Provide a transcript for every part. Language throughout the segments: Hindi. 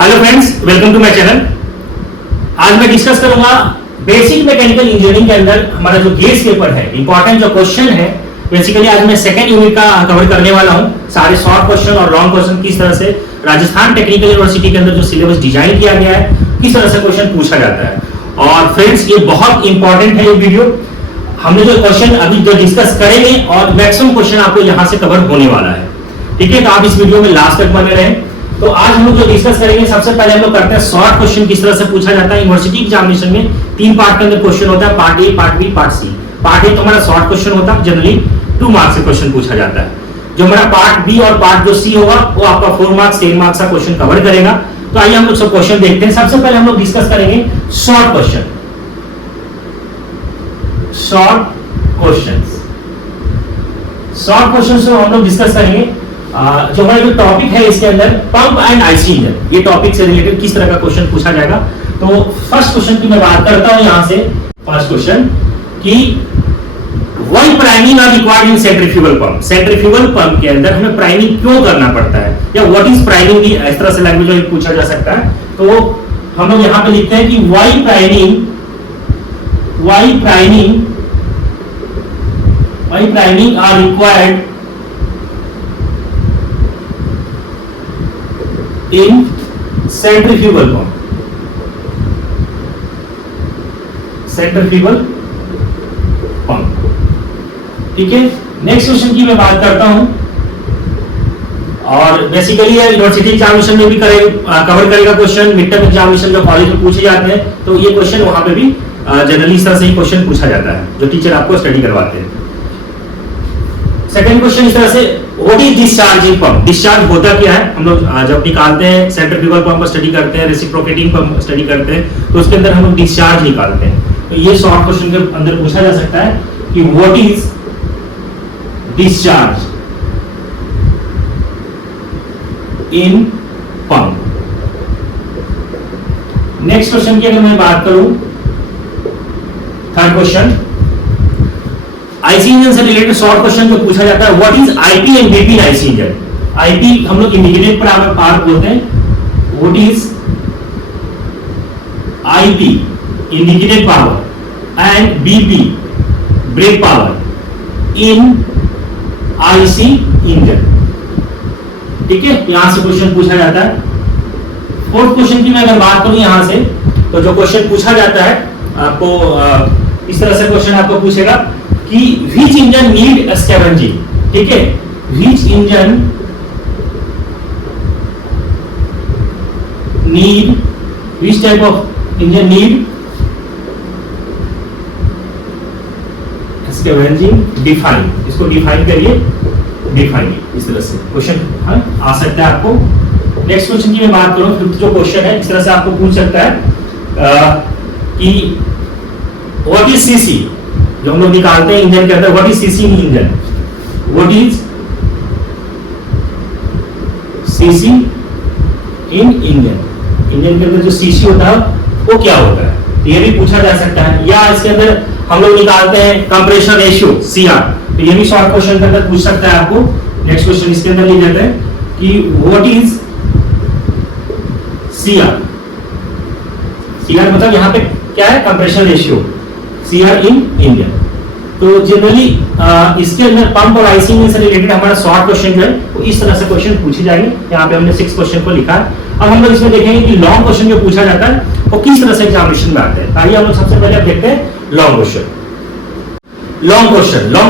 Hello friends, welcome to my channel. आज मैं डिस्कस करूंगा बेसिक मैकेनिकल इंजीनियरिंग के अंदर हमारा जो गेस पेपर है, इंपॉर्टेंट जो क्वेश्चन है। बेसिकली आज मैं सेकंड यूनिट का कवर करने वाला हूं। सारे शॉर्ट क्वेश्चन और लॉन्ग क्वेश्चन किस तरह से राजस्थान टेक्निकल यूनिवर्सिटी के अंदर जो सिलेबस डिजाइन किया गया है, किस तरह से क्वेश्चन पूछा जाता है। और फ्रेंड्स, ये बहुत इंपॉर्टेंट है ये वीडियो। हमने जो क्वेश्चन अभी जो डिस्कस करेंगे और मैक्सिमम क्वेश्चन आपको यहां से कवर होने वाला है, ठीक है। तो आप इस वीडियो में लास्ट तक बने रहें। तो आज हम लोग जो डिस्कस करेंगे, सबसे पहले हम लोग करते हैं शॉर्ट क्वेश्चन किस तरह से पूछा जाता है। यूनिवर्सिटी एग्जामिनेशन में 3 पार्ट के अंदर क्वेश्चन होता है, part A, part B, part C. Part A तो हमारा शॉर्ट क्वेश्चन होता है, जनरली 2 मार्क्स से क्वेश्चन पूछा जाता है। जो हमारा पार्ट बी और पार्ट जो सी होगा वो आपका 4 मार्क्स 10 मार्क्स का क्वेश्चन कवर करेगा। तो आइए हम लोग सब क्वेश्चन देखते हैं। सबसे पहले हम लोग डिस्कस करेंगे शॉर्ट क्वेश्चन। शॉर्ट क्वेश्चन से हम लोग डिस्कस करेंगे जो हमारा जो टॉपिक है इसके अंदर पंप एंड आईसी इंजन, ये टॉपिक से रिलेटेड किस तरह का क्वेश्चन पूछा जाएगा। तो फर्स्ट क्वेश्चन की मैं बात करता हूं यहां से। फर्स्ट क्वेश्चन कि why priming are required in centrifugal pump. Centrifugal pump के अंदर हमें प्राइमिंग क्यों करना पड़ता है, या व्हाट इज प्राइमिंग, भी इस तरह से लैंग्वेज में पूछा जा सकता है। तो हम लोग यहां पे लिखते हैं कि why priming are required in centrifugal pump। ठीक है, नेक्स्ट क्वेश्चन की मैं बात करता हूं, और बेसिकली यूनिवर्सिटी एग्जामिनेशन में भी कवर करेगा क्वेश्चन। मिड टर्म एग्जामिनेशन जो कॉलेज में पूछे जाते हैं, तो ये क्वेश्चन वहां पे भी जनरली इस तरह से ही क्वेश्चन पूछा जाता है जो टीचर आपको स्टडी करवाते हैं। सेकंड क्वेश्चन इस तरह से, what is discharging pump. Discharge होता क्या है, हम लोग जब निकालते हैं सेंट्रीफ्यूगल पंप स्टडी करते हैं, रेसिप्रोकेटिंग पंप स्टडी करते हैं, तो उसके अंदर हम लोग डिस्चार्ज निकालते हैं। तो ये शॉर्ट क्वेश्चन के अंदर पूछा जा सकता है कि what is discharge in pump. Next question की अगर मैं बात करूं, थर्ड क्वेश्चन आईसी इंजन से रिलेटेड शॉर्ट क्वेश्चन में पूछा जाता है what is IP and BP in IC engine. IP हम लोग इंडिकेटेड पावर बोलते हैं। What is IP indicated power and BP brake power in IC engine. ठीक है, यहां से क्वेश्चन पूछा जाता है। फोर्थ क्वेश्चन की मैं अगर बात करूं यहां से, तो जो क्वेश्चन पूछा जाता है आपको इस तरह से क्वेश्चन आपको पूछेगा कि which engine need scavenging। ठीक है, which engine need, which type of engine need scavenging, define, इसको डिफाइन करिए, डिफाइन इस तरह से क्वेश्चन आ सकता है आपको। नेक्स्ट क्वेश्चन की मैं बात करूं, फिफ्थ जो क्वेश्चन है, इस तरह से आपको पूछ सकता है कि व्हाट इज सीसी, जो हम लोग निकालते हैं इंजन के अंदर, what is CC in engine. What is CC in engine. Engine के अंदर जो सीसी होता है वो क्या होता है, ये भी पूछा जा सकता है। या इसके अंदर हम लोग निकालते हैं कंप्रेशर रेशियो, सीआर, तो ये भी शॉर्ट क्वेश्चन के अंदर पूछ सकता है आपको। नेक्स्ट क्वेश्चन इसके अंदर लिख देते हैं कि व्हाट इज सीआर। सीआर मतलब यहां पे क्या है, कंप्रेशर रेशियो, सीआर इन इंजन। तो जनरली इसके अंदर पंप और आईसी इंजन से रिलेटेड हमारा शॉर्ट क्वेश्चन जो है वो इस तरह से क्वेश्चन पूछे जाएंगे। यहाँ पे हमने 6 क्वेश्चन को लिखा है। अब हम लोग इसमें देखेंगे कि लॉन्ग क्वेश्चन जो पूछा जाता है वो किस तरह से एग्जामिनेशन में आते हैं। आइए हम लोग सबसे पहले देखते हैं लॉन्ग क्वेश्चन। लॉन्ग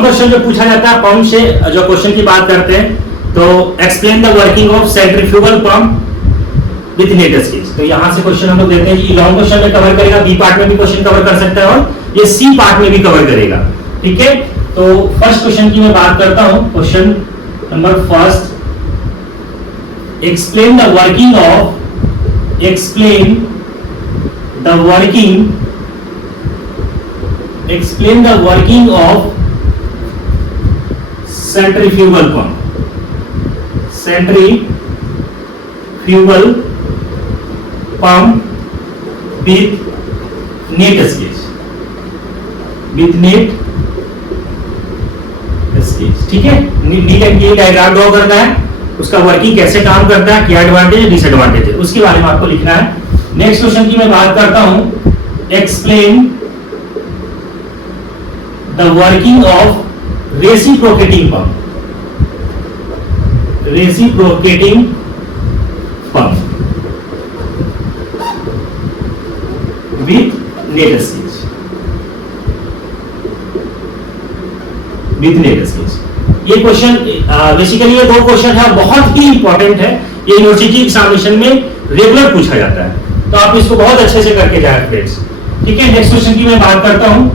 क्वेश्चन जो पूछा जाता है पंप से जो क्वेश्चन की बात करते हैं, तो explain the working of centrifugal pump with latest case. तो यहां से क्वेश्चन हम लोग देखते हैं कि लॉन्ग क्वेश्चन में कवर करेगा, बी पार्ट में भी क्वेश्चन कवर कर सकता है और ये सी पार्ट में भी कवर करेगा। ठीक है, तो फर्स्ट क्वेश्चन की मैं बात करता हूं। Question number first, explain the working of centrifugal pump with net sketch, ठीक है। Neat and clean diagram draw करना है उसका वर्किंग कैसे काम करता है, क्या एडवांटेज डिसएडवांटेज है, उसके बारे में आपको लिखना है। नेक्स्ट क्वेश्चन की मैं बात करता हूं, explain the working of reciprocating pump. Reciprocating pump with net sketch, with net sketch. ये क्वेश्चन बेसिकली ये दो क्वेश्चन है, बहुत ही इंपॉर्टेंट है, ये यूनिवर्सिटी एग्जामिनेशन में रेगुलर पूछा जाता है, तो आप इसको बहुत अच्छे से करके जाए फ्रेंड्स। ठीक है, नेक्स्ट क्वेश्चन की मैं बात करता हूं,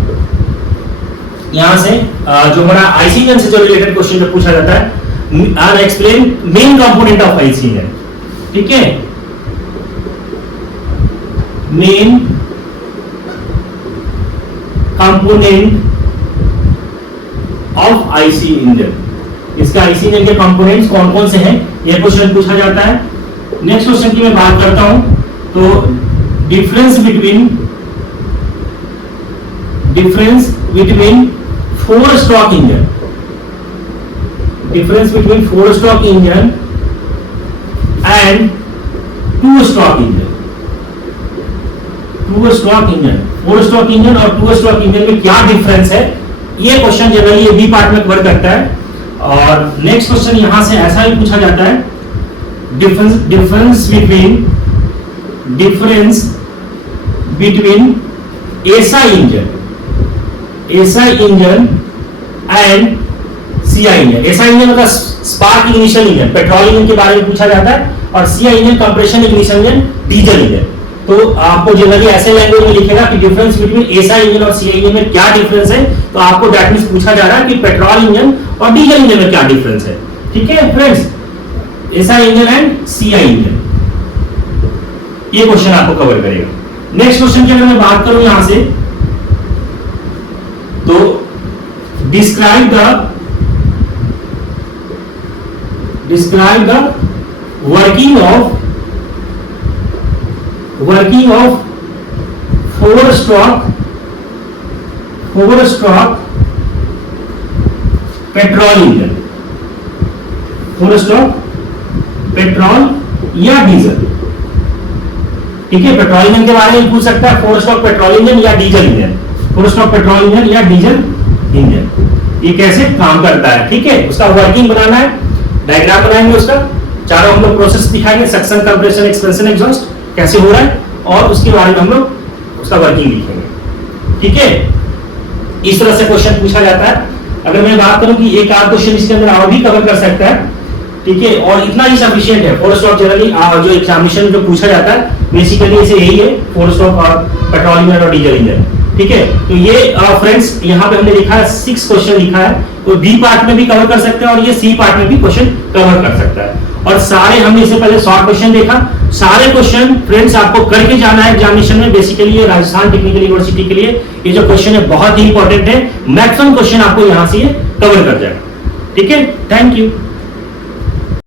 यहां से जो हमारा आईसी इंजन से जो रिलेटेड क्वेश्चन जो पूछा जाता है, I explain main component of IC engine. ठीक है, main component of IC engine, इसका आईसी इंजन के कंपोनेंट्स कौन कौन से हैं, यह क्वेश्चन पूछा जाता है। नेक्स्ट क्वेश्चन की मैं बात करता हूं, तो difference between four stroke engine, difference between four stroke engine and two stroke engine. Two stroke engine, four stroke engine और टू स्ट्रोक इंजन में क्या डिफरेंस है, ये क्वेश्चन जनरली ये बी पार्ट में कवर करता है। और नेक्स्ट क्वेश्चन यहां से ऐसा ही पूछा जाता है, difference between SI engine and CI engine. SI engine मतलब spark ignition engine, petrol engine के बारे में पूछा जाता है, और CI engine compression ignition engine, diesel engine. तो आपको जनरली ऐसे लैंग्वेज में लिखेगा कि डिफरेंस बिटवीन एसआई इंजन और सीआई इंजन में क्या डिफरेंस है, तो आपको दैट मींस पूछा जा रहा है कि पेट्रोल इंजन और डीजल इंजन में क्या डिफरेंस है। ठीक है friends, SI engine and CI engine, ये क्वेश्चन आपको कवर करेगा। नेक्स्ट क्वेश्चन की अगर मैं बात करूं यहां से, तो describe the working of four stroke petrol engine, four stroke petrol या डीजल। ठीक है, पेट्रोल इंजन के बारे में पूछ सकता है, फोर स्ट्रोक पेट्रोल इंजन या diesel engine, four stroke petrol engine या डीजल इंजन, ये कैसे काम करता है। ठीक है, उसका वर्किंग बनाना है, डायग्राम बनाएंगे उसका, चारों हम लोग प्रोसेस दिखाएंगे, सक्शन, कंप्रेशन, एक्सपेंशन, एग्जॉस्ट कैसे हो रहा है, और उसके बारे में हम लोग उसका वर्किंग लिखेंगे। ठीक है, इस तरह से क्वेश्चन पूछा जाता है। अगर मैं बात करूं कि एक आध क्वेश्चन इसके अंदर और भी कवर कर सकता है, ठीक है, और इतना ही सफिशिएंट है। फोर स्ट्रोक जनरली जो एग्जामिनेशन जो पूछा जाता है बेसिकली इसे यही है, फोर स्ट्रोक और पेट्रोल इंजन और डीजल इंजन। ठीक है, तो ये फ्रेंड्स यहाँ पे हमने लिखा है 6 क्वेश्चन लिखा है, तो बी पार्ट में भी कवर कर सकते हैं और ये सी पार्ट में भी क्वेश्चन कवर कर सकता है। और सारे हमने इससे पहले शॉर्ट क्वेश्चन देखा, सारे क्वेश्चन फ्रेंड्स आपको करके जाना है एग्जामिनेशन में। बेसिकली ये राजस्थान टेक्निकल यूनिवर्सिटी के लिए ये जो क्वेश्चन है बहुत ही इंपॉर्टेंट है, मैक्सिमम क्वेश्चन आपको यहां से ये कवर कर जाएगा। ठीक है, थैंक यू।